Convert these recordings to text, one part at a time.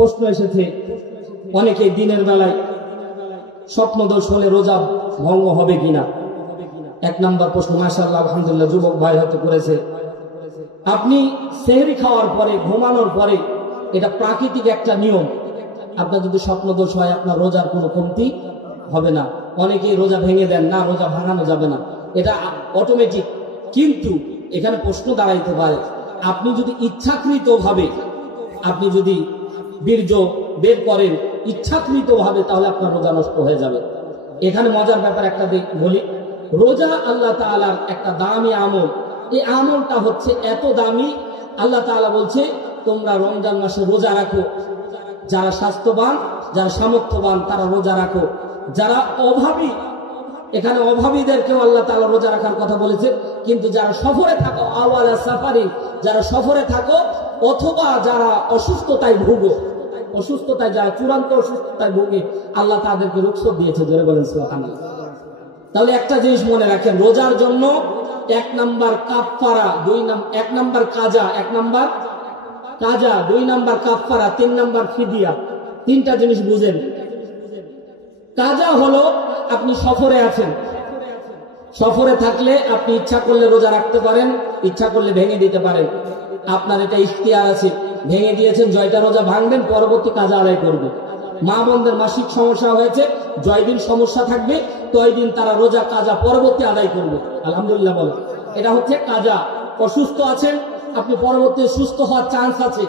প্রশ্ন এসেছে অনেকে দিনের বেলায় স্বপ্নদোষ হলে রোজা ভঙ্গ হবে কিনা। এক নাম্বার প্রশ্ন, মাশাআল্লাহ আলহামদুলিল্লাহ যুবক ভাই হয়তো করেছে। আপনি সেহরি খাওয়ার পরে ঘুমানোর পরে, এটা প্রাকৃতিক একটা নিয়ম, আপনার যদি স্বপ্নদোষ হয় আপনার রোজার কোনো কমতি হবে না। অনেকেই রোজা ভেঙে দেন, না রোজা ভাঙানো যাবে না, এটা অটোমেটিক। কিন্তু এখানে প্রশ্ন দাঁড়াইতে পারে, আপনি যদি ইচ্ছাকৃতভাবে আপনি যদি বীর্য বের করেন ইচ্ছাকৃতভাবে, তাহলে আপনার রোজা নষ্ট হয়ে যাবে। এখানে মজার ব্যাপার একটা বলি, রোজা আল্লাহ তাআলার একটা দামি আমল। এই আমলটা হচ্ছে এত দামি, আল্লাহ তাআলা বলছে তোমরা রমজান মাসে রোজা রাখো। যারা স্বাস্থ্যবান, যারা সামর্থ্যবান তারা রোজা রাখো। যারা অভাবী, এখানে অভাবীদেরকেও আল্লাহ তাআলা রোজা রাখার কথা বলেছে। কিন্তু যারা সফরে থাকো, আওয়ালা সাফারি, যারা সফরে থাকো অথবা যারা অসুস্থতায় ভুগো, অসুস্থতায় যারা চূড়ান্ত অসুস্থতায় ভুগে, আল্লাহ তাদেরকে রুখসত দিয়েছে। জোরে বলেন সুবহানাল্লাহ। তাহলে একটা জিনিস মনে রাখেন, রোজার জন্য 1 নাম্বার কাফফারা, 1 নাম্বার কাজা, 1 নাম্বার কাজা, 2 নাম্বার কাফফারা, 3 নাম্বার ফিদিয়া। 3টা জিনিস বুঝেন। কাজা হলো আপনি সফরে আছেন, সফরে থাকলে আপনি ইচ্ছা করলে রোজা রাখতে পারেন, ইচ্ছা করলে ভেঙে দিতে পারেন। আপনার এটা ইখতিয়ার আছে, ভেঙে দিয়েছেন, জয়টা রোজা ভাঙবেন, পরবর্তী কাজা আদায় করবে। মা বোনদের মাসিক সমস্যা হয়েছে, জয়দিন সমস্যা থাকবে, তো ওই দিন তারা রোজা কাজা পরবর্তী আদায় করবে। আলহামদুলিল্লাহ বলে, এটা হচ্ছে কাজা। অসুস্থ আছেন আপনি, পরবর্তী সুস্থ হওয়ার চান্স আছে,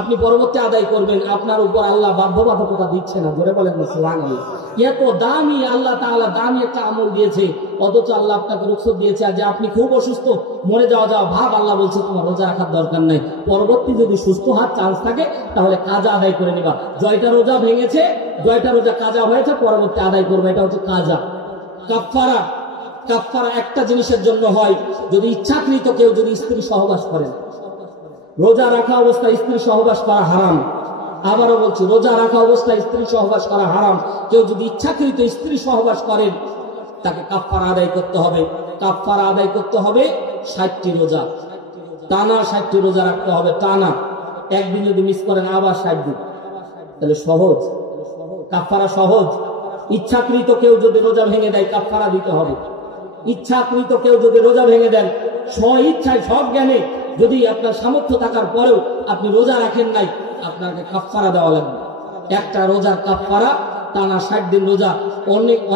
আপনি পরবর্তী আদায় করবেন। আপনার উপর আল্লাহ বাধ্যবাধকতা দিচ্ছে না। ধরে বলেন সুবহানাল্লাহ। এত দামি, আল্লাহ তাআলা দামি একটা আমল দিয়েছে, অথচ আল্লাহ আপনাকে রুখসত দিয়েছে। আর যে আপনি খুব অসুস্থ, মরে যাওয়া ভাব, আল্লাহ বলছে তোমার রোজা রাখার দরকার নাই, পরবর্তী যদি সুস্থ হওয়ার চান্স থাকে তাহলে কাজা আদায় করে নিবা। জয়টা রোজা ভেঙেছে, জয়টা রোজা কাজা হয়েছে, পরবর্তী আদায় করবে, এটা হচ্ছে কাজা। কাফফারা, কাফফারা একটা জিনিসের জন্য হয়, যদি ইচ্ছাকৃত কেউ যদি স্ত্রী সহবাস করেন। রোজা রাখা অবস্থায় স্ত্রী সহবাস করা হারাম। আবারও বলছি, রোজা রাখা অবস্থায় স্ত্রী সহবাস করা হারাম। কেউ যদি ইচ্ছাকৃত স্ত্রী সহবাস করেন তাকে কাফফারা আদায় করতে হবে। কাফফারা আদায় করতে হবে 60টি রোজা, টানা 60টি রোজা রাখতে হবে, টানা। একদিন যদি মিস করেন আবার 60 দিন। তাহলে সহজ, কাফফারা সহজ। ইচ্ছাকৃত কেউ যদি রোজা ভেঙে দেয় কাফফারা দিতে হবে। ইচ্ছাকৃত কেউ যদি রোজা ভেঙে দেন, স্ব ইচ্ছায় সজ্ঞানে, যদি আপনার সামর্থ্য থাকার পরেও আপনি রোজা রাখেন নাই, আপনাকে কাফফারা দেওয়া লাগবে। একটা রোজার কাফফারা টানা 60 দিন রোজা।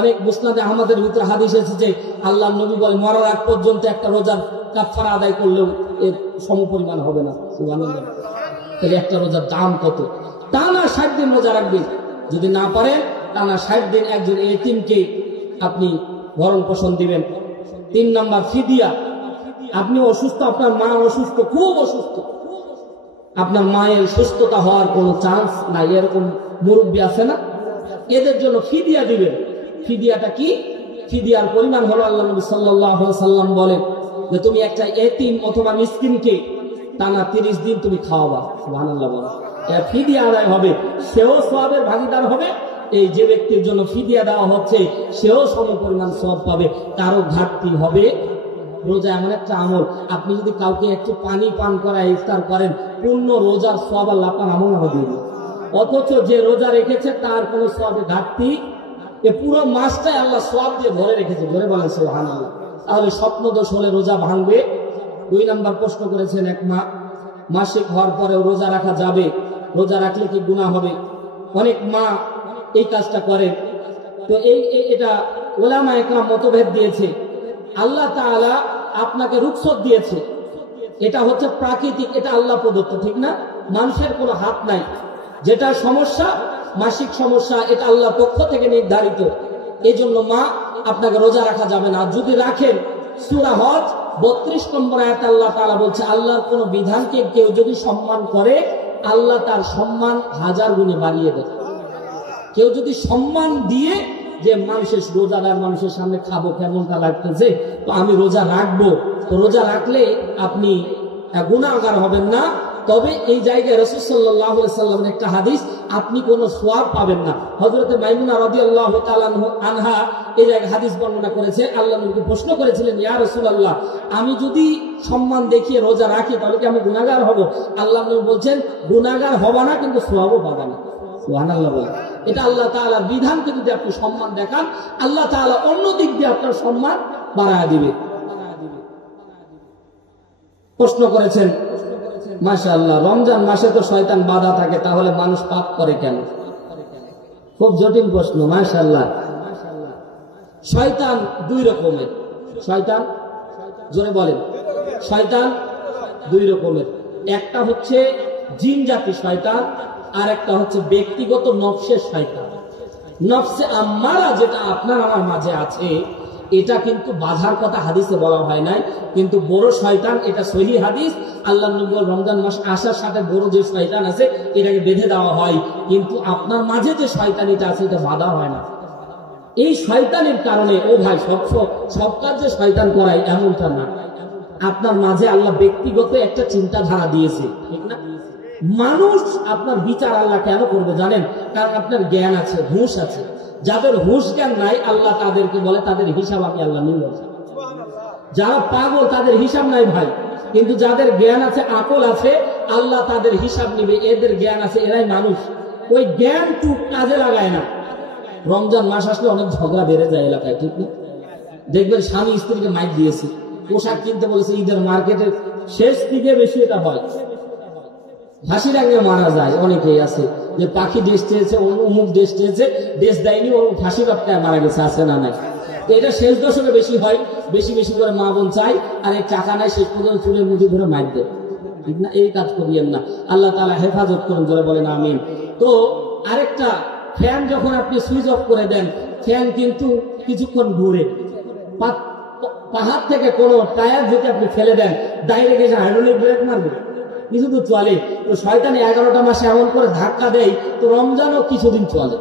অনেক মুসনাদে আহমদের ভিতরে হাদিস এসেছে, আল্লাহর নবী বলে মরার আগ পর্যন্ত একটা রোজার কাফফারা আদায় করলেও এর সমপরিমাণ হবে না। সুবহানাল্লাহ। তাহলে একটা রোজার দাম কত? টানা 60 দিন রোজা রাখবেন। যদি না পারেন টানা 60 দিন একজন এতিমকে আপনি ভরণ পোষণ দিবেন। 3 নাম্বার ফিদিয়া। আপনি অসুস্থ, আপনার মা অসুস্থ, খুব অসুস্থ, আপনার মায়ের সুস্থতা হওয়ার কোনো চান্স নাই, এরকম মুরব্বী আছে না, এদের জন্য ফিদিয়া দিবেন। ফিদিয়াটা কি? ফিদিয়ার পরিমাণ হলো, আল্লাহ নবী সাল্লাল্লাহু আলাইহি সাল্লাম বলেন যে তুমি একটা এতিম অথবা মিসকিনকে টানা 30 দিন তুমি খাওয়াবা। সুবহানাল্লাহ বলেন, এটা ফিদিয়া আদায় হবে, সেও সওয়াবের ভাগীদার হবে। এই যে ব্যক্তির জন্য ফিদিয়া দেওয়া হচ্ছে সেও সমপরিমাণ সওয়াব পাবে, কারো ঘাটতি হবে। রোজা এমন একটা আমল, আপনি যদি কাউকে একটু পানি পান করায় ইফতার করেন, পূর্ণ রোজার সওয়াব আল্লাহ আপনার আমল নামে দিয়ে দেবে। অথচ যে রোজা রেখেছে তার কোনো সওয়াবে ঘাটতি, এ পুরো মাসটাই আল্লাহ সওয়াব দিয়ে ভরে রেখেছে। ধরে বলেন সুবহানাল্লাহ। তাহলে স্বপ্নদোষ হলে রোজা ভাঙবে। 2 নাম্বার প্রশ্ন করেছেন, এক মাসিক হওয়ার পরেও রোজা রাখা যাবে, রোজা রাখলে কি গুনাহ হবে? অনেক মা এই কাজটা করে। তো এটা ওলামা একরাম মতভেদ দিয়েছে। আল্লাহ তাআলা আপনাকে রুখসত দিয়েছে, এটা হচ্ছে প্রাকৃতিক, এটা আল্লাহ প্রদত্ত, ঠিক না? মানুষের কোনো হাত নাই। যেটা সমস্যা, মাসিক সমস্যা, এটা আল্লাহর পক্ষ থেকে নির্ধারিত। এই জন্য মা আপনাকে রোজা রাখা যাবে না। যদি রাখেন, সূরা হজ 32 নম্বর আয়াতে আল্লাহ তাআলা বলছে, আল্লাহর কোন বিধানকে কেউ যদি সম্মান করে আল্লাহ তার সম্মান 1000 গুণে বাড়িয়ে দেয়। কেউ যদি সম্মান দিয়ে যে মানুষের রোজাদার মানুষের সামনে খাবো, কেমনটা লাগতেছে, তো আমি রোজা রাখবো, তো রোজা রাখলে আপনি গুনাহগার হবেন না, তবে এই জায়গায় রাসূল সাল্লাল্লাহু আলাইহি সাল্লামের একটা হাদিস, আপনি কোনো সওয়াব পাবেন না। হযরত মাইমুনা রাদিয়াল্লাহু তাআলা আনহা এই জায়গায় হাদিস বর্ণনা করেছে, আল্লাহর নবীকে প্রশ্ন করেছিলেন, ইয়া রাসূলুল্লাহ, আমি যদি সম্মান দেখিয়ে রোজা রাখি তাহলে কি আমি গুনাহগার হব? আল্লাহর নবী বলছেন, গুনাহগার হবা না, কিন্তু সওয়াবও পাবা না। সুবহানাল্লাহ বলেন। এটা আল্লাহ তাআলার বিধানকে যদি আপনি সম্মান দেখান, আল্লাহ তাআলা অন্য দিক দিয়ে আপনার সম্মান বাড়ায় দিবে। প্রশ্ন করেছেন, মাশাআল্লাহ, রমজান মাসে তো শয়তান বাধা থাকে, তাহলে মানুষ পাপ করে কেন? খুব জটিল প্রশ্ন। মাশাআল্লাহ, শয়তান দুই রকমের। শয়তান, জোরে বলেন, শয়তান দুই রকমের। একটা হচ্ছে জিন জাতি শয়তান, আর একটা হচ্ছে ব্যক্তিগত নফসের শয়তান। নফসে আম্মারা যেটা আপনার আমার মাঝে আছে, এটা কিন্তু বাধার কথা হাদিসে বলা হয় নাই, কিন্তু বড় শয়তান, এটা সহিহ হাদিস। আল্লাহর নবী রমজান মাস আসার সাথে বড় যে শয়তান আছে এটাকে বেঁধে দেওয়া হয়, কিন্তু আপনার মাঝে যে শয়তানিটা আছে এটা বাধা হয় না। এই শয়তানের কারণে, ও ভাই, সব কাজ যে শয়তান করায় এমনটা না। আপনার মাঝে আল্লাহ ব্যক্তিগত একটা চিন্তাধারা দিয়েছে, ঠিক না? মানুষ আপনার বিচার আল্লাহ কেন করবে জানেন? কারণ আপনার জ্ঞান আছে, হুঁশ আছে। যাদের হুঁশ জ্ঞান নাই, আল্লাহ তাদেরকে বলে তাদের হিসাব আমি আল্লাহ নিব। যারা পাগল তাদের হিসাব নাই ভাই, কিন্তু যাদের জ্ঞান আছে, আকল আছে, আল্লাহ তাদের হিসাব নিবে। এদের জ্ঞান আছে, এরাই মানুষ। ওই জ্ঞানটুক কাজে লাগায় না। রমজান মাস আসলে অনেক ঝগড়া বেড়ে যায় এলাকায়, ঠিক না? দেখবেন স্বামী স্ত্রীকে মাইক দিয়েছে, পোশাক কিনতে বলেছে, ঈদের মার্কেটের শেষ দিকে বেশি এটা হয়। হাসির আগে মারা যায়, অনেকেই আছে যে পাখি দেশ চেয়েছে, অমুক দেশ চেয়েছে, দেশ দেয়নি, অমুক ফাঁসি কাপটায় মারা গেছে, আছে না নাই? এটা শেষ দশকে বেশি হয়, বেশি বেশি করে মা বোন চাই, আর এই টাকা নাই, শেষ পর্যন্ত চুলের মুঠি ধরে মাইক দেয়, ঠিক না? এই কাজ করিয়েন না, আল্লাহ তাআলা হেফাজত করুন, ধরে বলেন আমিন। তো আরেকটা, ফ্যান যখন আপনি সুইচ অফ করে দেন, ফ্যান কিন্তু কিছুক্ষণ ঘুরে। পাহাড় থেকে কোনো টায়ার যদি আপনি ফেলে দেন, ডাইরেক্ট এসে হাইড্রোলিক ব্রেক মারবে, কিছু তো চলে। তো শয়তানি 11টা মাসে এমন করে ধাক্কা দেয়, তো রমজানও কিছুদিন চলে,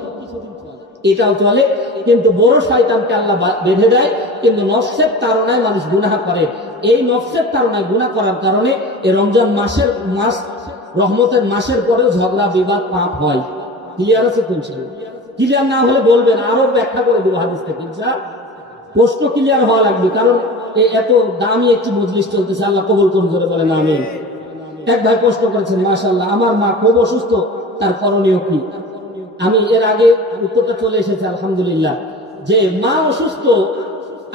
এটাও চলে। কিন্তু বড় শয়তানকে আল্লাহ বেঁধে দেয়, কিন্তু নফসের তাড়নায় মানুষ গুনাহ করে। এই নফসের তাড়নায় গুনাহ করার কারণে এই রমজান মাস রহমতের মাসের পরেও ঝগড়া বিবাদ পাপ হয়। ক্লিয়ার আছে তো? ইনশাআল্লাহ ক্লিয়ার না হলে বলবেন, আরো ব্যাখ্যা করে দেবো হাদিস থেকে। ইনশাআল্লাহ প্রশ্ন ক্লিয়ার হওয়া লাগবে, কারণ এত দামি একটি মজলিস চলতেছে। আল্লাহ কবুল করুন, জোরে বলেন আমিন। এক ভাই প্রশ্ন করেছেন, মাশাআল্লাহ, আমার মা খুব অসুস্থ, তার করণীয় কি? আমি এর আগে উত্তরটা চলে এসেছে আলহামদুলিল্লাহ, যে মা অসুস্থ,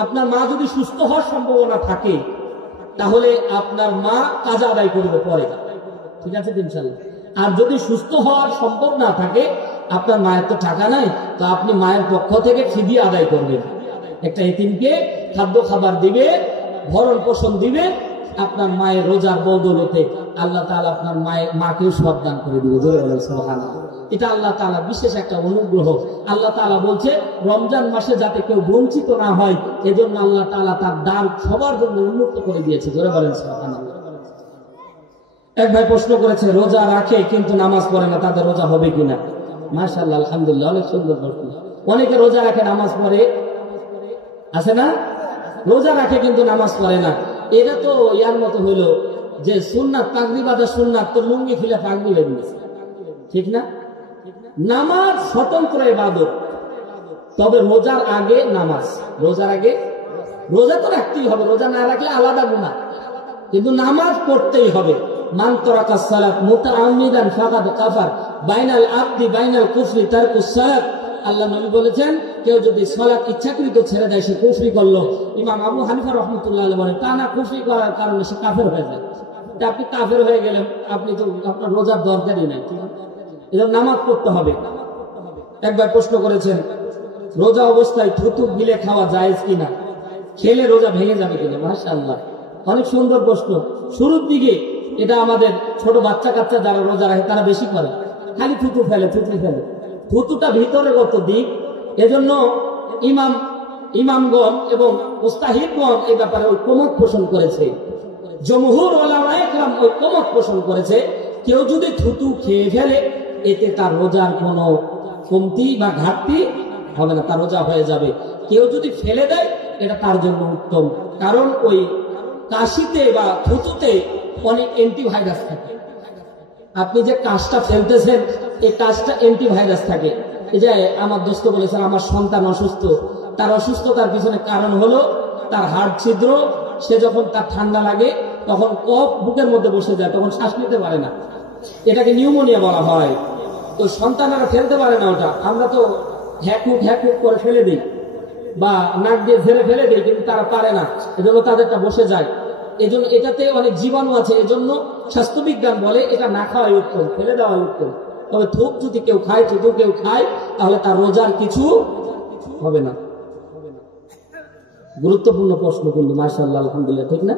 আপনার মা যদি সুস্থ হওয়ার সম্ভাবনা থাকে তাহলে আপনার মা কাজা আদায় করবে পরে, ঠিক আছে ইনশাআল্লাহ। আর যদি সুস্থ হওয়ার সম্ভব না থাকে, আপনার মায়ের তো টাকা নাই, তো আপনি মায়ের পক্ষ থেকে ফিদিয়া আদায় করবেন। একটা এতিমকে খাদ্য খাবার দিবে, ভরণ পোষণ দিবে, আপনার মায়ের রোজার বদৌলতে আল্লাহ তাআলা আপনার মাকেও সওয়াব দান করে দিবে। জোরে বলেন সুবহানাল্লাহ। এটা আল্লাহ তাআলা বিশেষ একটা অনুগ্রহ। আল্লাহ তাআলা বলছে রমজান মাসে যাতে কেউ বঞ্চিত না হয়, এজন্য আল্লাহ তাআলা তার দ্বার সবার জন্য উন্মুক্ত করে দিয়েছে। জোরে বলেন সুবহানাল্লাহ। এক ভাই প্রশ্ন করেছে, রোজা রাখে কিন্তু নামাজ পড়ে না, তাদের রোজা হবে কিনা? মাশাআল্লাহ, আলহামদুলিল্লাহ, অনেক সুন্দর প্রশ্ন। অনেকে রোজা রাখে, নামাজ পড়ে, আছে না? রোজা রাখে কিন্তু নামাজ পড়ে না। এটা তো ইয়ার মতো হইলো যে সুন্নাত, পাগড়ি বাঁধা সুন্নাত, তো লুঙ্গি খুলে পাগড়ি লেগে গেছে, ঠিক না? নামাজ স্বতন্ত্র ইবাদত, তবে রোজার আগে নামাজ, রোজার আগে রোজা তো রাখতেই হবে, রোজা না রাখলে আলাদা গুনাহ, কিন্তু নামাজ পড়তেই হবে। মান তারাকা সালাত মুতাআম্মিদান ফাকাদ কাফার, বাইনাল আবদি বাইনাল কুফরি তারকুস সালাত। আল্লাহ নবী বলেছেন, কেউ যদি সালাত ইচ্ছাকৃত ছেড়ে দেয় সে কুফরি করলো। ইমাম আবু হানিফা রাহমাতুল্লাহ আলাইহি বলেন, তা না, কুফরি করার কারণে সে কাফের হয়ে যায়। আপনি কাফের হয়ে গেলেন, আপনি তো, আপনার রোজার দরকারই নাই, ঠিক আছে? এজন্য নামাজ পড়তে হবে। একবার প্রশ্ন করেছেন, রোজা অবস্থায় থুতু গিলে খাওয়া জায়েজ কিনা, খেলে রোজা ভেঙে যাবে কিনা? মাশাআল্লাহ, অনেক সুন্দর প্রশ্ন। শুরুর দিকে এটা আমাদের ছোট বাচ্চা কাচ্চা যারা রোজা রাখে তারা বেশি করে, খালি থুতু ফেলে, থুতুটা ভিতরেগত দিক। এজন্য ইমামগণ এবং মুস্তাহিদগণ এই ব্যাপারে ঐকমত পোষণ করেছে। জমহুর উলামায়ে কেরাম ঐকমত পোষণ করেছে, কেউ যদি থুতু খেয়ে ফেলে এতে তার রোজার কোনো কমতি বা ঘাটতি হবে না, তার রোজা হয়ে যাবে। কেউ যদি ফেলে দেয় এটা তার জন্য উত্তম, কারণ ওই কাশিতে বা থুতুতে অনেক অ্যান্টিভাইরাস থাকে। আপনি যে কাজটা ফেলতেছেন এই কাজটা অ্যান্টিভাইরাস থাকে। এই যে আমার দোস্ত বলেছেন আমার সন্তান অসুস্থ, তার অসুস্থতার পিছনে কারণ হলো তার হাড় ছিদ্র, সে যখন তার ঠান্ডা লাগে তখন কফ বুকের মধ্যে বসে যায়, তখন শ্বাস নিতে পারে না, এটাকে নিউমোনিয়া বলা হয়। তো সন্তানরা ফেলতে পারে না ওটা, আমরা তো হ্যাকুক হ্যাকুক করে ফেলে দিই বা নাক দিয়ে ঝেড়ে ফেলে দিই, কিন্তু তারা পারে না, এজন্য তাদেরটা বসে যায়। এজন্য এটাতে অনেক জীবাণু আছে, এজন্য স্বাস্থ্যবিজ্ঞান বলে এটা না খাওয়াই উত্তম, ফেলে দেওয়াই উত্তম। তবে থুক যদি কেউ খায়, থুতু কেউ খায়, তাহলে তার রোজার কিছু হবে না। গুরুত্বপূর্ণ প্রশ্ন কিন্তু, মাশাআল্লাহ, আলহামদুলিল্লাহ, ঠিক না?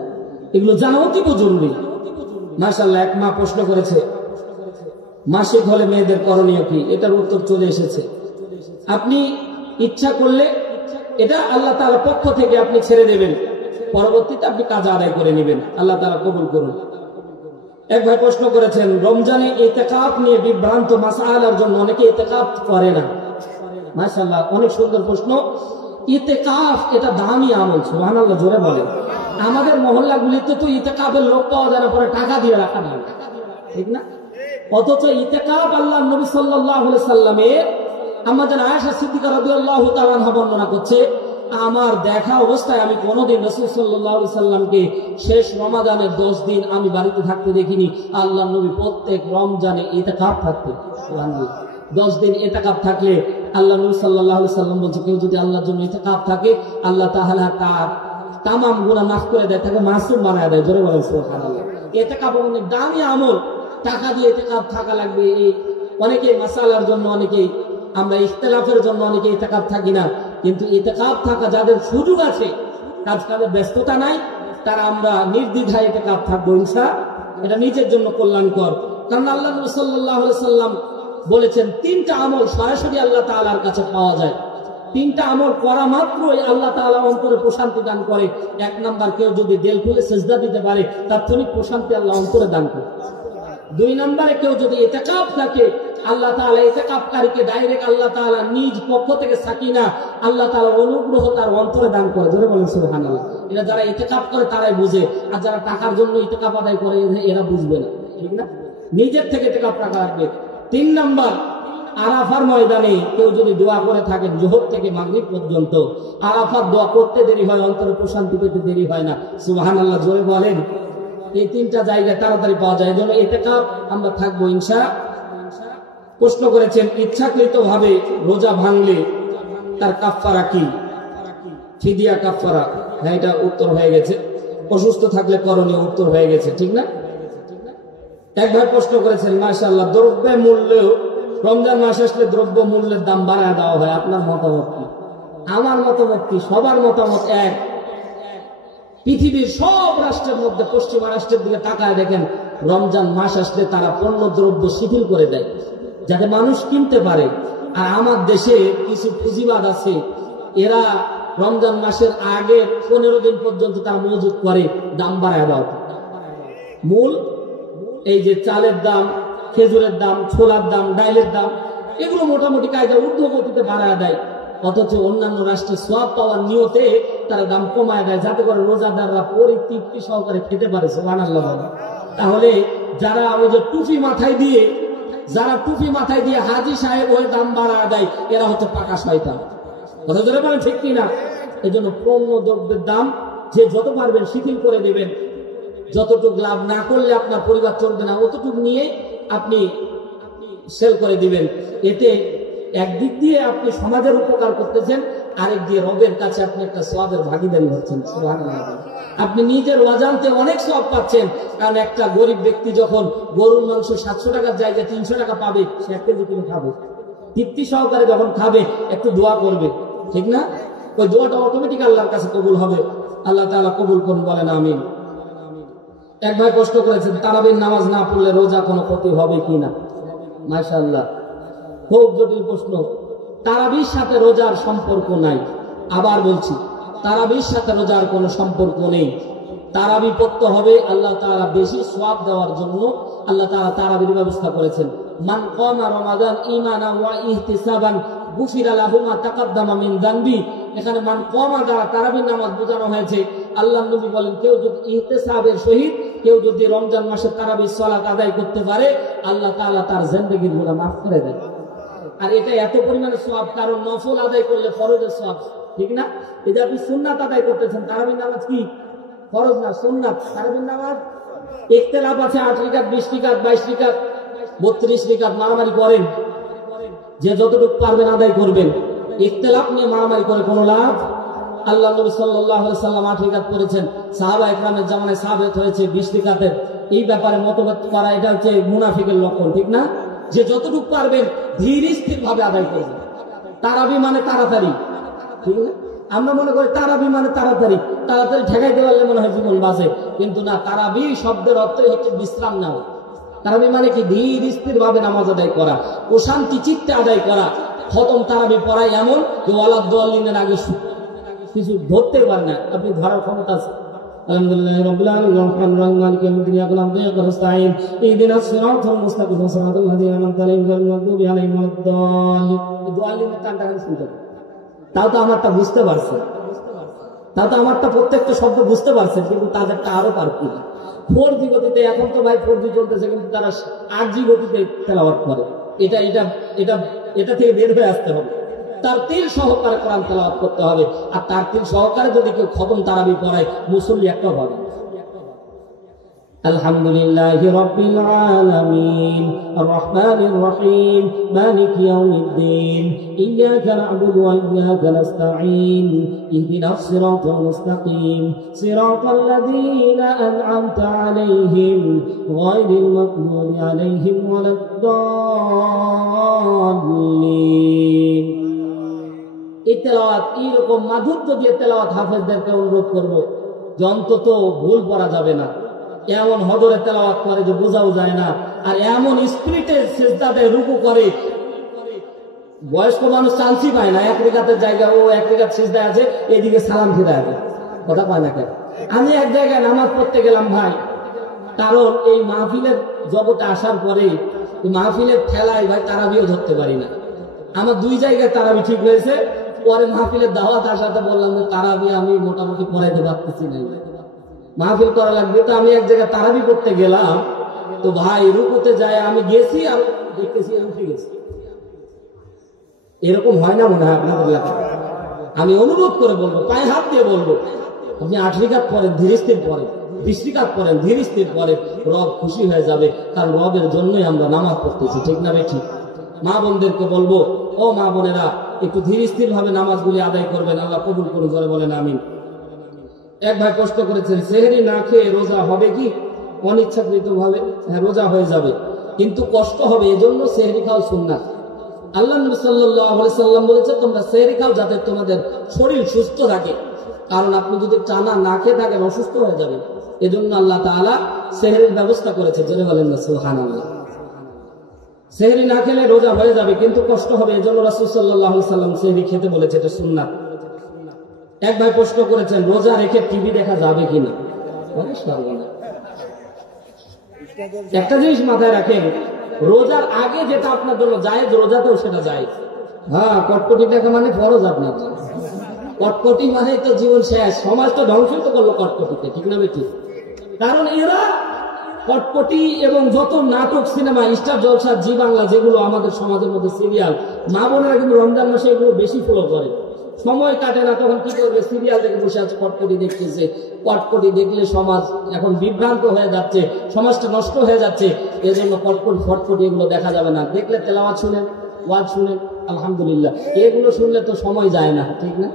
এগুলো জানা অতীব জরুরি। মাশাআল্লাহ, এক মা প্রশ্ন করেছে মাসিক হলে মেয়েদের করণীয় কি, এটার উত্তর চলে এসেছে। আপনি ইচ্ছা করলে এটা আল্লাহ তাআলার পক্ষ থেকে আপনি ছেড়ে দেবেন, পরবর্তীতে আপনি কাজা আদায় করে নেবেন, আল্লাহ তাআলা কবুল করুন। এক ভাই প্রশ্ন করেছেন রমজানে ইতিকাফ নিয়ে বিভ্রান্ত মাসআলার জন্য অনেকে ইতিকাফ করে না। মাশাআল্লাহ, অনেক সুন্দর প্রশ্ন। ইতিকাফ এটা দামি আমল, সুবহানাল্লাহ, জোরে বলেন। আমাদের মহল্লাগুলিতে তো ইতিকাফের লোক পাওয়া যায় না, পরে টাকা দিয়ে রাখা হয়, ঠিক না? অথচ ইতিকাফ আল্লাহ নবী সাল্লাল্লাহু আলাইহি সাল্লামের আমাদের আয়েশা সিদ্দিকা রাদিয়াল্লাহু তাআলা আনহা বর্ণনা করছে, আমার দেখা অবস্থায় আমি কোনোদিন রাসূল সাল্লাল্লাহু আলাইহি সাল্লামকে শেষ রমাদানের 10 দিন আমি বাড়িতে থাকতে দেখিনি। আল্লাহ নবী প্রত্যেক রমজানে ইতিকাফ থাকতেন। সুবহানাল্লাহ, 10 দিন ইতিকাফ থাকলে আল্লাহ নবী সাল্লাল্লাহু আলাইহি সাল্লাম বলছে, কেউ যদি আল্লাহর জন্য ইতিকাফ থাকে আল্লাহ তাআলা তার তামাম গুনাহ মাফ করে দেয়, তাকে মাসুম বানায় দেয়। জোরে বলেন সুবহানাল্লাহ। ইতিকাফ অনেক দামি আমল, টাকা দিয়ে ইতিকাফ থাকা লাগবে। এই অনেকেই মাসালার জন্য, অনেকেই আমরা ইখতিলাফের জন্য অনেকে ইতিকাফ থাকি না, কিন্তু ইতিকাফ থাকা যাদের সুযোগ আছে, কাজকামের ব্যস্ততা নাই, তারা আমরা নির্দ্বিধায় ইতিকাফ থাকবো ইনশাআল্লাহ। এটা নিজের জন্য কল্যাণকর, কারণ আল্লাহ নবী সাল্লাল্লাহু আলাইহি সাল্লাম বলেছেন 3টা আমল সরাসরি আল্লাহ তাআলার কাছে পাওয়া যায়। 3টা আমল করা মাত্রই আল্লাহ তাআলা অন্তরে প্রশান্তি দান করে। 1 নাম্বার, কেউ যদি দিল খুলে সিজদা দিতে পারে তাৎক্ষণিক প্রশান্তি আল্লাহ অন্তরে দান করে। 2 নম্বরে, কেউ যদি ইতিকাফ থাকে আল্লাহ তাআলা ইতিকাফকারীকে ডাইরেক্ট আল্লাহ তাআলা নিজ পক্ষ থেকে সাকিনা, আল্লাহ তাআলা অনুগ্রহ তার অন্তরে দান করে। জোরে বলেন সুবহানাল্লাহ। এটা যারা ইতিকাফ করে তারাই বুঝে, আর যারা টাকার জন্য ইতিকাফ আদায় করে এরা বুঝবে না, ঠিক না? নিজের থেকে ইতিকাফ রাখা লাগবে। 3 নাম্বার, আরাফার ময়দানে কেউ যদি দোয়া করে থাকেন যোহর থেকে মাগরিব পর্যন্ত, আরাফার দোয়া করতে দেরি হয়, অন্তরে প্রশান্তি পেতে দেরি হয় না। সুবহানাল্লাহ, জোরে বলেন। এই 3টা জায়গায় তাড়াতাড়ি পাওয়া যায়, এজন্য ইতিকাফ আমরা থাকবো ইনশাআল্লাহ। প্রশ্ন করেছেন ইচ্ছাকৃতভাবে রোজা ভাঙলে তার কাফফারা কি, ফিদিয়া কাফফারা? হ্যাঁ, এটা উত্তর হয়ে গেছে। অসুস্থ থাকলে করণীয়, উত্তর হয়ে গেছে, ঠিক না? এক ভাই প্রশ্ন করেছেন মাশাআল্লাহ, দ্রব্য মূল্য রমজান মাস আসলে দ্রব্য মূল্যের দাম বাড়ায় দেওয়া হয়, আপনার মতামত কি? আমার মতামত কি? সবার মতামত এক। পৃথিবীর সব রাষ্ট্রের মধ্যে পশ্চিমা রাষ্ট্রের দিকে তাকায় দেখেন, রমজান মাস আসলে তারা পণ্য দ্রব্য শিথিল করে দেয় যাতে মানুষ কিনতে পারে। আর আমার দেশে কিছু পুঁজিবাদ আছে, এরা রমজান মাসের আগে 15 দিন পর্যন্ত তারা মজুত করে দাম বাড়ায় দেওয়া। মূল এই যে চালের দাম, খেজুরের দাম, ছোলার দাম, ডাইলের দাম, এগুলো মোটামুটি কায়দা ঊর্ধ্বগতিতে বাড়ায় দেয়। অথচ অন্যান্য রাষ্ট্রে সওয়াব পাওয়ার নিয়তে তারা দাম কমায় দেয়, যাতে করে রোজাদাররা পরিতৃপ্তি সহকারে খেতে পারে। সুবহানাল্লাহ। তাহলে যারা ওই যে টুপি মাথায় দিয়ে হাজী সাহেব হয়ে দাম বাড়ায় দেয়, এরা হচ্ছে পাকা শয়তান। কথা ধরে বলেন, ঠিক কিনা? এই জন্য পণ্য দ্রব্যের দাম যে যত পারবেন শিথিল করে দেবেন। যতটুকু লাভ না করলে আপনার পরিবার চলবে না, অতটুকু নিয়ে আপনি সেল করে দিবেন। এতে একদিক দিয়ে আপনি সমাজের উপকার করতেছেন, আরেক দিয়ে রবের কাছে আপনি একটা সওয়াবের ভাগীদারি হচ্ছেন। সুবহানাল্লাহ। আপনি নিজের অজান্তে অনেক সওয়াব পাচ্ছেন, কারণ একটা গরিব ব্যক্তি যখন গরুর মাংস 700 টাকার জায়গায় 300 টাকা পাবে, সে 1 কেজি কিনে খাবে, তৃপ্তি সহকারে যখন খাবে একটু দোয়া করবে, ঠিক না? ওই দোয়াটা অটোমেটিক আল্লাহর কাছে কবুল হবে। আল্লাহ তাআলা কবুল করুন, বলেন আমিন। এক ভাই প্রশ্ন করেছেন তারাবির নামাজ না পড়লে রোজা কোনো ক্ষতি হবে কিনা? মাশাআল্লাহ, খুব জটিল প্রশ্ন। তারাবির সাথে রোজার সম্পর্ক নাই। আবার বলছি, তারাবির সাথে রোজার কোনো সম্পর্ক নেই। তারাবি পড়তে হবে আল্লাহ তাআলা বেশি সওয়াব দেওয়ার জন্য। আল্লাহ তাআলা তারাবির ব্যবস্থা করেছেন। মান কামা রমাদান ঈমানান ওয়া ইহতিসাবান গুফিরা লাহু মা তাকাদ্দামা মিন যানবি। এখানে মান কামা দ্বারা তারাবির নামাজ বোঝানো হয়েছে। আল্লাহ নবী বলেন কেউ যদি ইহতিসাবের সহিত কেউ যদি রমজান মাসে তারাবির সালাত আদায় করতে পারে আল্লাহ তাআলা তার জিন্দেগির গুনাহ মাফ করে দেন। আর এটা এত পরিমাণে সওয়াব, কারণ নফল আদায় করলে ফরজের সওয়াব, ঠিক না? এই যে আপনি সুন্নাত আদায় করতেছেন, তারাবির নামাজ কি ফরজ না সুন্নাত? তারাবির নামাজ ইখতিলাফ আছে, 8 রাকাত 20 রাকাত 22 রাকাত 32 রাকাত, মারামারি করেন, যে যতটুকু পারবেন আদায় করবেন। ইখতিলাফ নিয়ে মারামারি করে কোনো লাভ? আল্লাহ নবী সাল্লাল্লাহু আলাইহি সাল্লাম 8 রাকাত করেছেন, সাহাবা ইকরামের জামানায় সাহাবত হয়েছে 20 রাকাতের। এই ব্যাপারে মতভেদ করা এটা হচ্ছে মুনাফিকের লক্ষণ, ঠিক না? যে যতটুকু পারবেন ধীর স্থির ভাবে আদায় করবেন। তারাবি মানে তাড়াতাড়ি, ঠিক না? আমরা মনে করি তারাবি মানে তাড়াতাড়ি, তাড়াতাড়ি ঠেকাইতে পারলে মনে হয় জীবন বাঁচে, কিন্তু না, তারাবি শব্দের অর্থই হচ্ছে বিশ্রাম নেওয়া। তারাবি মানে কি? ধীর স্থির ভাবে নামাজ আদায় করা, প্রশান্তি চিত্তে আদায় করা। খতম তারাবি পড়ায় এমন যে ওয়ালাদ দোয়ালিনের আগে কিছু ধরতে পারে না, আপনি ধরার ক্ষমতা আছে। আলহামদুলিল্লাহ রাব্বিল আলামিন রাহমানির রহিম মালিকি ইয়াউমিদ্দিন ইyyaka নa'বুদু ওয়া ইyyaka নাস্তাঈন ইহদিনাস সিরাতাল মুস্তাকিম সিরাতাল লাযীনা আন'আমতা আলাইহিম গায়রিল মাগদুবি আলাইহিম ওয়ালাদ-দাল্লিন। দোয়ালিনের টানটা শুনতে, তাও তো আমারটা বুঝতে পারছে, তাও তো আমারটা প্রত্যেকটা শব্দ বুঝতে পারছে, কিন্তু তাদেরটা আরো পারছি না। 4G গতিতে, এখন তো ভাই 4G চলতেছে, কিন্তু তারা 8G গতিতে তেলাওয়াত করে। এটা এটা এটা এটা থেকে বের হয়ে আসতে হবে, তার তিল সহকারে কোরআন তেলাওয়াত করতে হবে। আর তার তিল সহকারে যদি কেউ খতম তারাবি পড়ায়, মুসল্লি একটাও হবে। আলহামদুলিল্লাহি রাব্বিল আলামিন আর রহমানির রহিম মালিকি ইয়াউমিদ্দিন ইয়্যাকা না'বুদু ওয়া ইয়্যাকা নাস্তাঈন ইহদিনাস সিরাতাল মুস্তাকিম সিরাতাল লাযীনা আন'আমতা আলাইহিম গায়রিল মাগদুবি আলাইহিম ওয়ালাদ-দাল্লিন। এই তেলাওয়াত এইরকম মাধুর্য দিয়ে তেলাওয়াত হাফেজদেরকে অনুরোধ করবো যে অন্তত ভুল পড়া যাবে না। এমন হদরে তেলাওয়াত করে যে বোঝাও যায় না, আর এমন স্পিরিটে সিজদাতে রুকু করে, বয়স্ক মানুষ চান্সই পায় না। 1 রাকাতের জায়গা ও 1 রাকাত সিজদায় আছে, এদিকে সালাম ফিরে আছে, কথা পায় না কেন? আমি এক জায়গায় নামাজ পড়তে গেলাম ভাই, কারণ এই মাহফিলের জগতে আসার পরে মাহফিলের ঠেলায় ভাই তারাবিও ধরতে পারি না। আমার 2 জায়গায় তারাবি ঠিক হয়েছে, পরে মাহফিলের দাওয়াত আসাতে বললাম যে তারাবি আমি মোটামুটি পড়াইতে পারতেছি না, মাহফিল করা লাগবে। তো আমি এক জায়গায় তারাবি করতে গেলাম, তো ভাই রুকুতে যায় আমি গেছি আর দেখতেছি উঠে গেছি। এরকম হয় না মনে হয় আপনাদের এলাকায়? আমি অনুরোধ করে বলবো, পায়ে হাত দিয়ে বলবো, আপনি 8 রাকাত পড়েন, ধীর স্থির পড়েন, 20 রাকাত পড়েন, ধীর স্থির পড়েন, রব খুশি হয়ে যাবে। কারণ রবের জন্যই আমরা নামাজ পড়তেছি, ঠিক না ঠিক? মা বোনদেরকে বলবো, ও মা বোনেরা, একটু ধীর স্থির ভাবে নামাজগুলি আদায় করবেন, আল্লাহ কবুল করুন, করে বলেন আমিন। এক ভাই প্রশ্ন করেছেন, সেহরি না খেয়ে রোজা হবে কি? অনিচ্ছাকৃত ভাবে হ্যাঁ, রোজা হয়ে যাবে, কিন্তু কষ্ট হবে, এজন্য সেহরি খাও সুন্নাত। আল্লাহ নবী সাল্লাল্লাহু আলাইহি সাল্লাম বলেছে তোমরা সেহরি খাও যাতে তোমাদের শরীর সুস্থ থাকে, কারণ আপনি যদি টানা না খেয়ে থাকেন অসুস্থ হয়ে যাবেন। এজন্য আল্লাহ তাআলা সেহরির ব্যবস্থা করেছে, জোরে বলেন না সুবহানাল্লাহ। সেহরি না খেলে রোজা হয়ে যাবে, কিন্তু কষ্ট হবে, এজন্য রাসূল সাল্লাল্লাহু আলাইহি সাল্লাম সেহরি খেতে বলেছে, এটা সুন্নাত। এক ভাই প্রশ্ন করেছেন, রোজা রেখে টিভি দেখা যাবে কিনা? একটা জিনিস মাথায় রাখেন, রোজার আগে যেটা আপনার জন্য জায়েজ, রোজাতেও সেটা জায়েজ। হ্যাঁ, কটকটি দেখা মানে ফরজ আপনার, কটকটি মানে তো জীবন শেষ, সমাজ তো ধ্বংস তো করলো কটকটিতে, ঠিক না বেটি? কারণ এরা কটকটি এবং যত নাটক, সিনেমা, স্টার জলসা, জি বাংলা, যেগুলো আমাদের সমাজের মধ্যে সিরিয়াল, মা বোনেরা কিন্তু রমজান মাসে এগুলো বেশি ফলো করে। সময় কাটে না, তখন কি করবে? সিরিয়াল দেখে বসে আছে, কটকটি দেখতেছে। কটকটি দেখলে সমাজ এখন বিভ্রান্ত হয়ে যাচ্ছে, সমাজটা নষ্ট হয়ে যাচ্ছে। এই জন্য কটকটি ফটকটি এগুলো দেখা যাবে না। দেখলে তেলাওয়াত শুনেন, ওয়াজ শুনেন, আলহামদুলিল্লাহ। এগুলো শুনলে তো সময় যায় না, ঠিক না?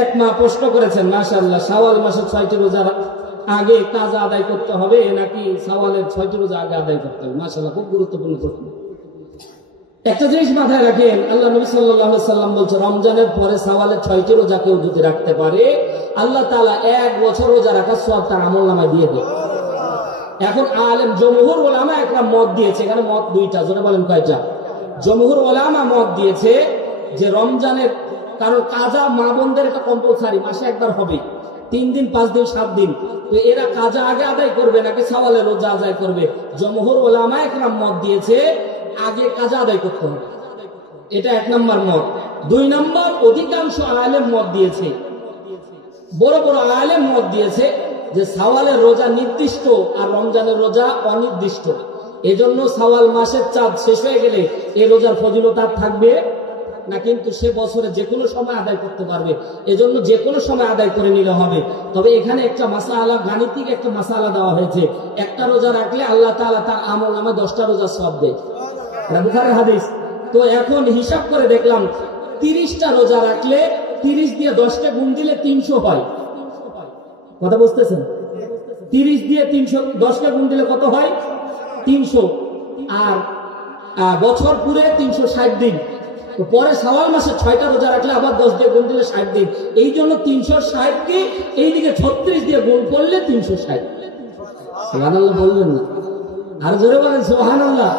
এক মা প্রশ্ন করেছেন, মাশাআল্লাহ, শাওয়াল মাসের 6টি রোজার আগে কাজা আদায় করতে হবে নাকি শাওয়ালের 6টি রোজা আগে আদায় করতে হবে? মাশাআল্লাহ, খুব গুরুত্বপূর্ণ প্রশ্ন। একটা জিনিস মাথায় রাখেন, আল্লাহ নবী সাল্লাল্লাহু আলাইহি সাল্লাম বলছে, রমজানের পরে শাওয়ালের 6টি রোজা কেউ যদি রাখতে পারে, আল্লাহ তাআলা 1 বছর রোজা রাখার সওয়াব তার আমলনামায় দিয়ে দেয়। এখন আলেম জমহুর উলামা একটা মত দিয়েছে, এখানে মত 2টা, জোরে বলেন কয়টা? জমহুর উলামা মত দিয়েছে যে রমজানের, কারণ কাজা মা বোনদের এটা কম্পালসারি, মাসে একবার হবে, 3 দিন 5 দিন 7 দিন। তো এরা কাজা আগে আদায় করবে নাকি শাওয়ালের রোজা আদায় করবে? জমহুর উলামা একটা মত দিয়েছে আগে কাজা আদায় করতে হবে, এটা 1 নম্বর মত। 2 নম্বর, অধিকাংশ আলেম মত দিয়েছে বড় বড় আলেম মত দিয়েছে যে শাওয়ালের রোজা নির্দিষ্ট আর রমজানের রোজা অনির্দিষ্ট। এজন্য শাওয়াল মাসের চাঁদ শেষ হয়ে গেলে এই রোজার ফজিলত আর থাকবে না, কিন্তু সে বছরে যে কোনো সময় আদায় করতে পারবে। এজন্য যে কোনো সময় আদায় করে নিলে হবে। তবে এখানে একটা মাসআলা, গাণিতিক একটা মাসআলা দেওয়া হয়েছে, একটা রোজা রাখলে আল্লাহ তাআলা তার আমলনামায় 10টা রোজার সওয়াব দেয়। এটা বুখারীর হাদিস। তো এখন হিসাব করে দেখলাম 30টা রোজা রাখলে 30 দিয়ে 10টা গুণ দিলে 300 হয়। কথা বুঝতেছেন? 30 দিয়ে 300 10টা গুণ দিলে কত হয়? 300। আর বছর পুরে 360 দিন। তো পরে শাওয়াল মাসে 6টা রোজা রাখলে আবার 10 দিয়ে গুণ দিলে 60 দিন। এই জন্য 360 কে এইদিকে 36 দিয়ে গুণ করলে 360। সুবহানাল্লাহ বলবেন না? আর জোরে বলেন সুবহানাল্লাহ।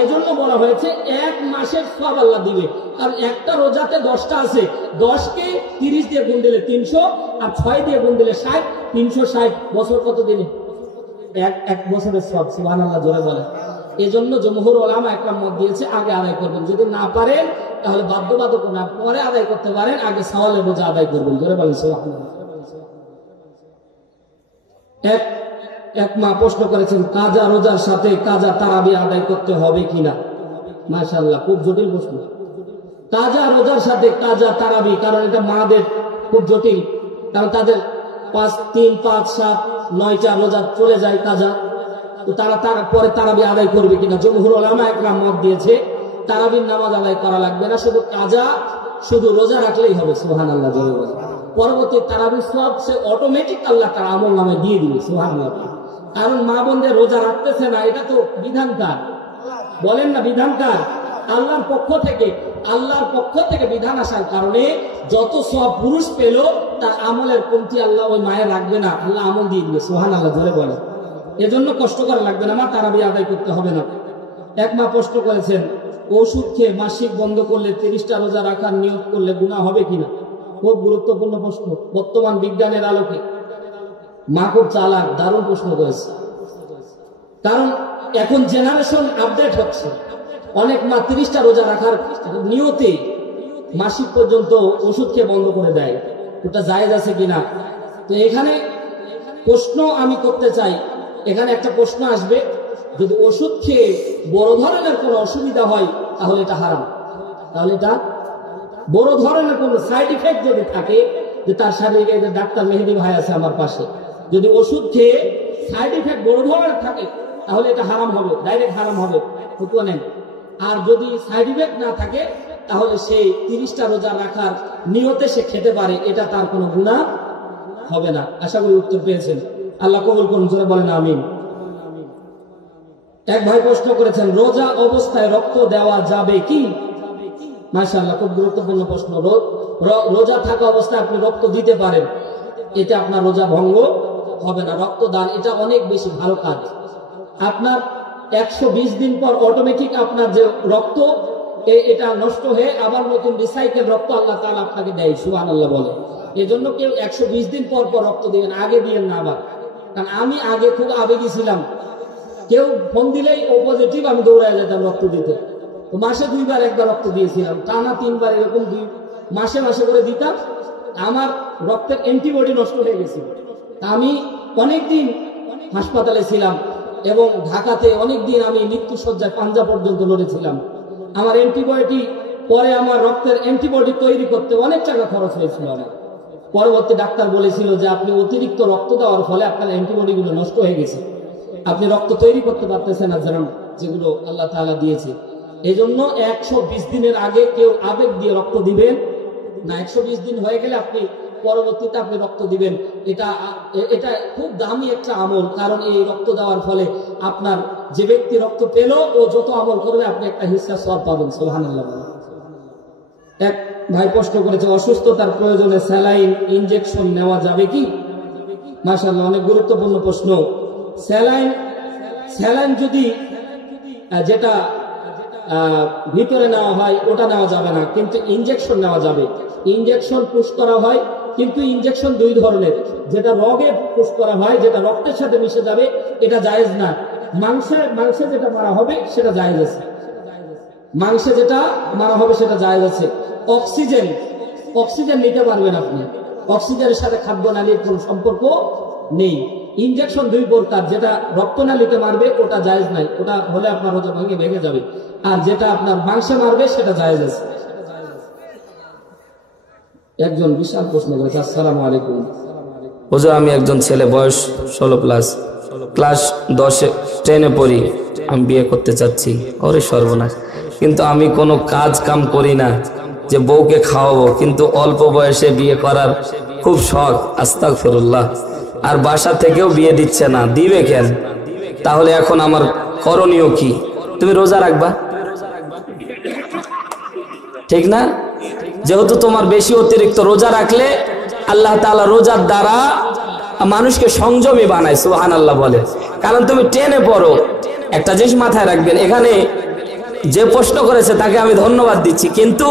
এজন্য বলা হয়েছে এক মাসের সব আল্লাহ দিবে। কারণ একটা রোজাতে 10টা আছে, 10 কে 30 দিয়ে গুণ দিলে 300, আর 6 দিয়ে গুণ দিলে 60, 360। বছর কত দিনে? এক বছরের সব। সুবহানাল্লাহ জোরে বলেন। এজন্য জমহুর উলামা একরাম মত দিয়েছে আগে আদায় করবেন। যদি না পারেন তাহলে বাধ্যবাধক না, পরে আদায় করতে পারেন, আগে শাওয়ালের রোজা আদায় করবেন। জোরে বলেন সুবহানাল্লাহ। এক মা প্রশ্ন করেছেন কাজা রোজার সাথে কাজা তারাবি আদায় করতে হবে কিনা। মাশাআল্লাহ, খুব জটিল প্রশ্ন। কাজা রোজার সাথে কাজা তারাবি, কারণ এটা মাদের খুব জটিল, কারণ তাদের 5, 3, 5, 7, 9টা রোজা চলে যায় কাজা। তো তারা পরে তারাবি আদায় করবে কিনা। জমহুর উলামা একরাম মত দিয়েছে তারাবির নামাজ আদায় করা লাগবে না, শুধু কাজা, শুধু রোজা রাখলেই হবে। সুবহানাল্লাহ জোরে বলেন। পরবর্তী তারাবির সওয়াব সে অটোমেটিক আল্লাহ তার আমল নামে দিয়ে দিবে। সুবহানাল্লাহ। কারণ মা বোনদের রোজা রাখতেছে না, এটা তো বিধানকার, বলেন না বিধানকার, আল্লাহর পক্ষ থেকে বিধান আসার কারণে যত সওয়াব পুরুষ পেল তার আমলের কমতি আল্লাহ ওই মায়ের রাখবে না, আল্লাহ আমল দিয়ে দিবে। সুবহানাল্লাহ জোরে বলেন। এজন্য কষ্ট করা লাগবে না, মা তারাবি আদায় করতে হবে না। এক মা প্রশ্ন করেছেন ওষুধ খেয়ে মাসিক বন্ধ করলে 30টা রোজা রাখার নিয়ত করলে গুনাহ হবে কিনা। খুব গুরুত্বপূর্ণ প্রশ্ন বর্তমান বিজ্ঞানের আলোকে। মা খুব চালাক, দারুণ প্রশ্ন করেছে। কারণ এখন জেনারেশন আপডেট হচ্ছে, অনেক মা 30টা রোজা রাখার নিয়তে মাসিক পর্যন্ত ওষুধ খেয়ে বন্ধ করে দেয়। ওটা জায়েজ আছে কিনা। তো এখানে প্রশ্ন আমি করতে চাই, এখানে একটা প্রশ্ন আসবে, যদি ওষুধ খেয়ে বড় ধরনের কোনো অসুবিধা হয় তাহলে এটা হারাম। তাহলে এটা বড় ধরনের কোনো সাইড ইফেক্ট যদি থাকে, যে তার শারীরিক, ডাক্তার মেহেদি ভাই আছে আমার পাশে, যদি ওষুধ খেয়ে সাইড ইফেক্ট বড় ধরনের থাকে তাহলে এটা হারাম হবে, ডাইরেক্ট হারাম হবে, ফতোয়া নেন। আর যদি সাইড ইফেক্ট না থাকে তাহলে সেই 30টা রোজা রাখার নিয়তে সে খেতে পারে, এটা তার কোনো গুনাহ হবে না। আশা করি উত্তর পেয়েছেন, আল্লাহ কবুল করুন, জোরে বলেন আমিন। এক ভাই প্রশ্ন করেছেন রোজা অবস্থায় রক্ত দেওয়া যাবে কি। মাশাআল্লাহ, খুব গুরুত্বপূর্ণ প্রশ্ন। রোজা থাকা অবস্থায় আপনি রক্ত দিতে পারেন, এটা আপনার রোজা ভঙ্গ হবে না। রক্তদান এটা অনেক বেশি ভালো কাজ। আপনার 120 দিন পর অটোমেটিক আপনার যে রক্ত এটা নষ্ট হয়ে আবার নতুন রিসাইকেল রক্ত আল্লাহ তাআলা আপনাকে দেয়। সুবহানাল্লাহ বলে। এজন্য কেউ 120 দিন পর পর রক্ত দিবেন, আগে দিবেন না আবার। কারণ আমি আগে খুব আবেগী ছিলাম, কেউ ফোন দিলেই ও পজিটিভ, আমি দৌড়ায় যেতাম রক্ত দিতে। তো মাসে 2 বার 1 বার রক্ত দিয়েছিলাম, টানা 3 বার, এরকম মাসে করে দিতাম। আমার রক্তের অ্যান্টিবডি নষ্ট হয়ে গেছিল। আমি অনেকদিন হাসপাতালে ছিলাম এবং ঢাকাতে অনেকদিন আমি মৃত্যুসজ্জায় পাঞ্জা পর্যন্ত লড়েছিলাম। আমার অ্যান্টিবডি, পরে আমার রক্তের অ্যান্টিবডি তৈরি করতে অনেক টাকা খরচ হয়েছিল আমার। পরবর্তী ডাক্তার বলেছিল যে আপনি অতিরিক্ত রক্ত দেওয়ার ফলে আপনার অ্যান্টিবডিগুলো নষ্ট হয়ে গেছে, আপনি রক্ত তৈরি করতে পারতেছেন না, যেগুলো আল্লাহ তাআলা দিয়েছে। এজন্য 120 দিনের আগে কেউ আবেগ দিয়ে রক্ত দিবেন না। 120 দিন হয়ে গেলে আপনি পরবর্তীতে আপনি রক্ত দিবেন। এটা খুব দামি একটা আমল, কারণ এই রক্ত দেওয়ার ফলে আপনার যে ব্যক্তি রক্ত পেল ও যত আমল করবে আপনি একটা হিস্সা সওয়াব পাবেন। সুবহানাল্লাহ। এক ভাই প্রশ্ন করেছে অসুস্থতার প্রয়োজনে স্যালাইন ইনজেকশন নেওয়া যাবে কি। মাশাআল্লাহ, অনেক গুরুত্বপূর্ণ প্রশ্ন। স্যালাইন যদি যেটা ভিতরে নেওয়া হয় ওটা নেওয়া যাবে না, কিন্তু ইনজেকশন নেওয়া যাবে। ইনজেকশন পুশ করা হয়, কিন্তু ইনজেকশন 2 ধরনের, যেটা রগে পুশ করা হয়, যেটা রক্তের সাথে মিশে যাবে, এটা জায়েজ না। মাংসে যেটা মারা হবে সেটা জায়েজ আছে, মাংসে যেটা মারা হবে সেটা জায়েজ আছে। অক্সিজেন নিতে পারবেন আপনি, অক্সিজেনের সাথে খাদ্যনালীর কোনো সম্পর্ক নেই। ইনজেকশন 2 প্রকার, যেটা রক্তনালীতে মারবে ওটা জায়েজ নাই, ওটা হলে আপনার হজম ভেঙে যাবে, আর যেটা আপনার মাংসে মারবে সেটা জায়েজ আছে। একজন বিশাল প্রশ্ন করেছে, আসসালামু আলাইকুম হুজুর, আমি একজন ছেলে, বয়স 16 প্লাস, ক্লাস 10-10 পড়ি, আমি বিয়ে করতে চাচ্ছি। ওরে সর্বনাশ, কিন্তু আমি কোনো কাজ কাম করি না যে বউকে খাওয়াবো, কিন্তু অল্প বয়সে বিয়ে করার খুব শখ, আস্তাগফিরুল্লাহ, আর বাসা থেকেও বিয়ে দিচ্ছে না, দিবে কেন? তাহলে এখন আমার করণীয় কি? তুমি রোজা রাখবা, ঠিক না? যেহেতু তোমার বেশি অতিরিক্ত রোজা রাখলে আল্লাহ তাআলা রোজার দ্বারা মানুষকে সংযমী বানায়, সুবহানাল্লাহ বলে। কারণ তুমি টেনে পড়ো। একটা জিনিস মাথায় রাখবেন, এখানে যে প্রশ্ন করেছে তাকে আমি ধন্যবাদ দিচ্ছি, কিন্তু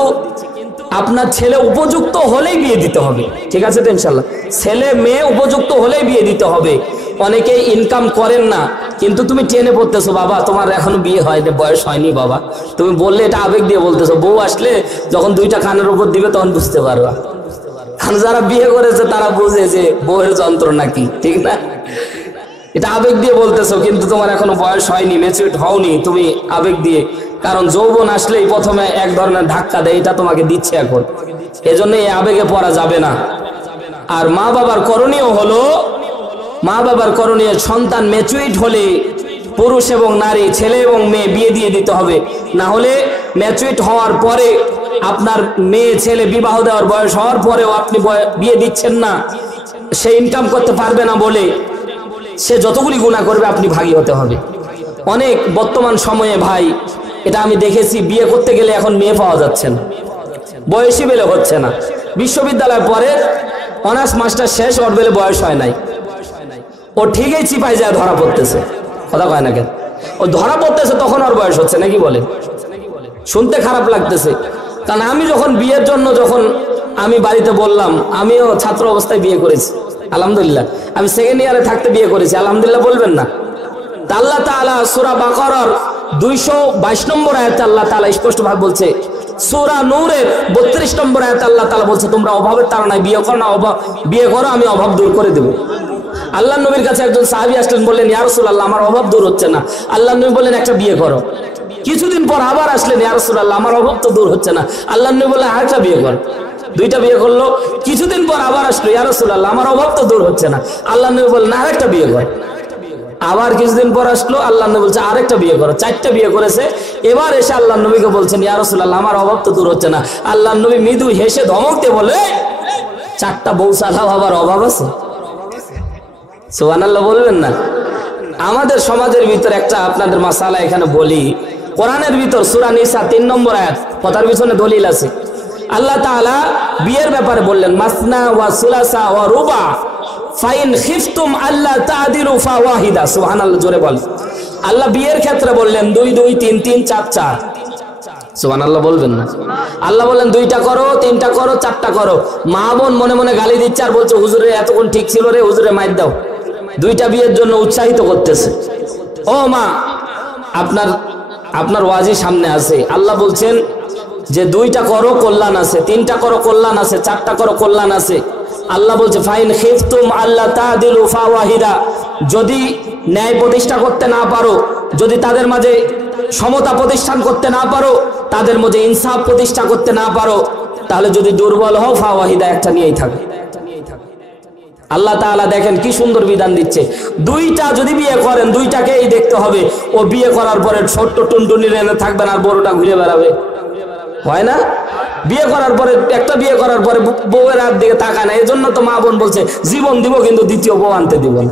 আপনার ছেলে উপযুক্ত হলেই বিয়ে দিতে হবে, ঠিক আছে তো? ইনশাল্লাহ ছেলে মেয়ে উপযুক্ত হলেই বিয়ে দিতে হবে। অনেকেই ইনকাম করেন না, কিন্তু তুমি টেনে পড়তেছো, বাবা তোমার এখনো বিয়ে হয়নি, বয়স হয়নি বাবা, তুমি বললে এটা আবেগ দিয়ে বলতেছো। বউ আসলে যখন 2টা কানের উপর দিবে তখন বুঝতে পারবা। কারণ যারা বিয়ে করেছে তারা বুঝে যে বউয়ের যন্ত্রণা কি, ঠিক না? এটা আবেগ দিয়ে বলতেছো, কিন্তু তোমার এখনো বয়স হয়নি, ম্যাচিউরড হওনি, তুমি আবেগ দিয়ে। কারণ যৌবন আসলেই প্রথমে এক ধরনের ধাক্কা দেয়, এটা তোমাকে দিচ্ছে এখন, এজন্য এই আবেগে পড়া যাবে না। আর মা বাবার করণীয় হলো, মা বাবার করণীয় সন্তান ম্যাচিউরড হলে পুরুষ এবং নারী, ছেলে এবং মেয়ে বিয়ে দিয়ে দিতে হবে। না হলে ম্যাচিউরড হওয়ার পরে আপনার মেয়ে ছেলে বিবাহ দেওয়ার বয়স হওয়ার পরেও আপনি বিয়ে দিচ্ছেন না, সে ইনকাম করতে পারবে না বলে সে যতগুলি গুনাহ করবে আপনি ভাগী হতে হবে। অনেক বর্তমান সময়ে ভাই, এটা আমি দেখেছি, বিয়ে করতে গেলে এখন মেয়ে পাওয়া যাচ্ছে না, বয়সী বেলে হচ্ছে না। বিশ্ববিদ্যালয়ের পরে অনার্স মাস্টার শেষ, ওর বেলে বয়স হয় নাই, ও ঠিকই চিপাই যায় ধরা পড়তেছে, কথা কয় না কেন? ও ধরা পড়তেছে তখন ওর বয়স হচ্ছে নাকি বলে? শুনতে খারাপ লাগতেছে। কারণ আমি যখন বিয়ের জন্য যখন আমি বাড়িতে বললাম, আমিও ছাত্র অবস্থায় বিয়ে করেছি, আলহামদুলিল্লাহ, আমি সেকেন্ড ইয়ারে থাকতে বিয়ে করেছি, আলহামদুলিল্লাহ বলবেন না? আল্লাহ তাআলা সূরা বাকারার 222 নম্বর আয়াতে আল্লাহ তাআলা স্পষ্ট ভাবে বলছে, সূরা নূরের 32 নম্বর আয়াতে আল্লাহ তাআলা বলছে, তোমরা অভাবের তাড়নায় বিয়ে করো না, বিয়ে করো, আমি অভাব দূর করে দেব। আল্লাহ নবীর কাছে একজন সাহাবী আসলেন, বললেন, ইয়া রাসূলুল্লাহ, আমার অভাব দূর হচ্ছে না। আল্লাহ নবী বললেন, একটা বিয়ে করো। কিছুদিন পর আবার আসলেন, ইয়া রাসূলুল্লাহ, আমার অভাব তো দূর হচ্ছে না। আল্লাহ নবী বললেন, আরেকটা বিয়ে করো। 2টা বিয়ে করলো। কিছুদিন পর আবার আসলো, ইয়া রাসূলুল্লাহ, আমার অভাব তো দূর হচ্ছে না। আল্লাহ নবী বললেন, আরেকটা বিয়ে করো। আবার কিছুদিন পর আসলো, আল্লাহ নবী বলছে, আরেকটা বিয়ে করো। 4টা বিয়ে করেছে। এবার এসে আল্লাহ নবীকে বলছেন, ইয়া রাসূলুল্লাহ, আমার অভাব তো দূর হচ্ছে না। আল্লাহ নবী মৃদু হেসে ধমক দিয়ে বলে, 4টা বউ চালাও, আবার অভাব আছে? সুবহানাল্লাহ বলবেন না? আমাদের সমাজের ভিতর একটা আপনাদের মাসালা এখানে বলি, কোরআনের ভিতর সূরা নিসা 3 নম্বর আয়াত, কথার পিছনে দলিল আছে। আল্লাহ তাআলা বিয়ের ব্যাপারে বললেন, মাসনা ওয়া সুলাসা ওয়া রুবা ফাইন খিফতুম আল্লা তা'দিলু ফাওয়াহিদা। সুবহানাল্লাহ, জোরে বল। আল্লাহ বিয়ের ক্ষেত্রে বললেন 2 2 3 3 4 4। সুবহানাল্লাহ বলবেন না? আল্লাহ বললেন 2টা করো, 3টা করো, 4টা করো। মা বোন মনে মনে গালি দিচ্ছে আর বলছে, হুজুরে এতক্ষণ ঠিক ছিল রে, হুজুরে মাইর দাও। 2টা বিয়ের জন্য উৎসাহিত করতেছে। ও মা, আপনার ওয়াজি সামনে আছে, আল্লাহ বলছেন যে 2টা করো কল্যাণ আছে, 3টা করো কল্যাণ আছে, 4টা করো কল্যাণ আছে। আল্লাহ বলছে, ফাইন খিফতুম আল্লা তা'দিলু ফাওয়াহিদা, যদি ন্যায় প্রতিষ্ঠা করতে না পারো, যদি তাদের মাঝে সমতা প্রতিষ্ঠান করতে না পারো, তাদের মধ্যে ইনসাফ প্রতিষ্ঠা করতে না পারো, তাহলে যদি দুর্বল হও, ফাওয়াহিদা, একটা নিয়েই থাকো। আল্লাহ তাআলা দেখেন কি সুন্দর বিধান দিচ্ছে। 2টা যদি বিয়ে করেন, 2টাকেই দেখতে হবে। ও বিয়ে করার পরে ছোট্ট টুনটুনি এনে থাকবেন আর বড়টা ঘুরে বেড়াবে, হয় না? বিয়ে করার পরে, একটা বিয়ে করার পরে বউয়ের হাত দিকে তাকায় না। এজন্য তো মা বোন বলছে, জীবন দিব কিন্তু দ্বিতীয় বউ আনতে দিব না,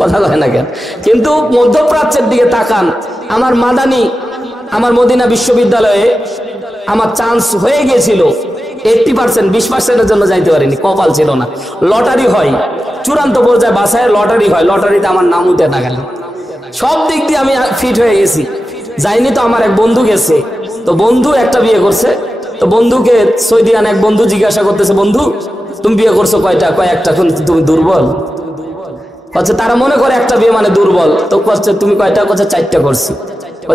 কথা হয় না কেন? কিন্তু মধ্যপ্রাচ্যের দিকে তাকান। আমার মদিনা বিশ্ববিদ্যালয়ে আমার চান্স হয়ে গিয়েছিল 80%, 20%-এর জন্য যাইতে পারিনি, কপাল ছিল না। লটারি হয়, চূড়ান্ত পর্যায়ে বাছাইয়ের লটারি হয়, লটারিতে আমার নাম উঠে না গেল। সব দিক দিয়ে আমি ফিট হয়ে গেছি, যাইনি। তো আমার এক বন্ধু গেছে, তো বন্ধু একটা বিয়ে করছে। তো বন্ধুকে সৌদিয়ান এক বন্ধু জিজ্ঞাসা করতেছে, বন্ধু তুমি বিয়ে করছো কয়টা? কয় একটা। কিন্তু তুমি দুর্বল। বলছে তারা মনে করে একটা বিয়ে মানে দুর্বল। তো বলছে তুমি কয়টা? বলছে 4টা করছি।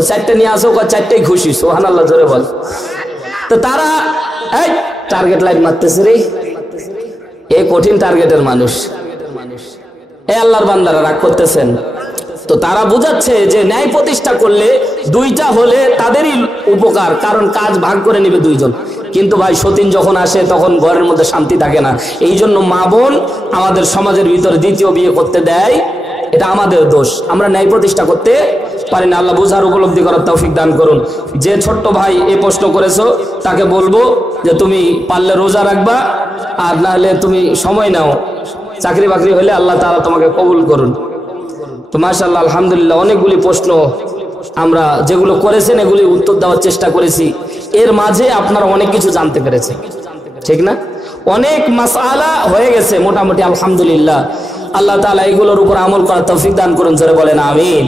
4টা নিয়ে আসো, 4টাই খুশি। সুবহানাল্লাহ, জোরে বল। তো তারা এই টার্গেট লাইন মারতেছে রে, এই কঠিন টার্গেটের মানুষ। এ আল্লাহর বান্দারা রাগ করতেছেন তো, তারা বুঝাচ্ছে যে ন্যায় প্রতিষ্ঠা করলে দুইটা হলে তাদেরই উপকার, কারণ কাজ ভাগ করে নেবে দুইজন। কিন্তু ভাই সতীন যখন আসে তখন ঘরের মধ্যে শান্তি থাকে না। এই জন্য মা বোন আমাদের সমাজের ভিতরে দ্বিতীয় বিয়ে করতে দেয়, এটা আমাদের দোষ, আমরা ন্যায় প্রতিষ্ঠা করতে পারি না। আল্লাহ বুঝার উপলব্ধি করার তৌফিক দান করুন। যে ছোট্ট ভাই এই প্রশ্ন করেছো তাকে বলবো যে তুমি পারলে রোজা রাখবা, আর না হলে তুমি সময় নাও, চাকরি বাকরি হলে আল্লাহ তাআলা তোমাকে কবুল করুন। তো মাশাআল্লাহ আলহামদুলিল্লাহ অনেকগুলি প্রশ্ন আমরা যেগুলো করেছেন এগুলি উত্তর দেওয়ার চেষ্টা করেছি। এর মাঝে আপনারা অনেক কিছু জানতে পেরেছেন, ঠিক না? অনেক মাসআলা হয়ে গেছে মোটামুটি আলহামদুলিল্লাহ। আল্লাহ তাআলা এগুলোর উপর আমল করার তৌফিক দান করুন, জোরে বলেন আমিন।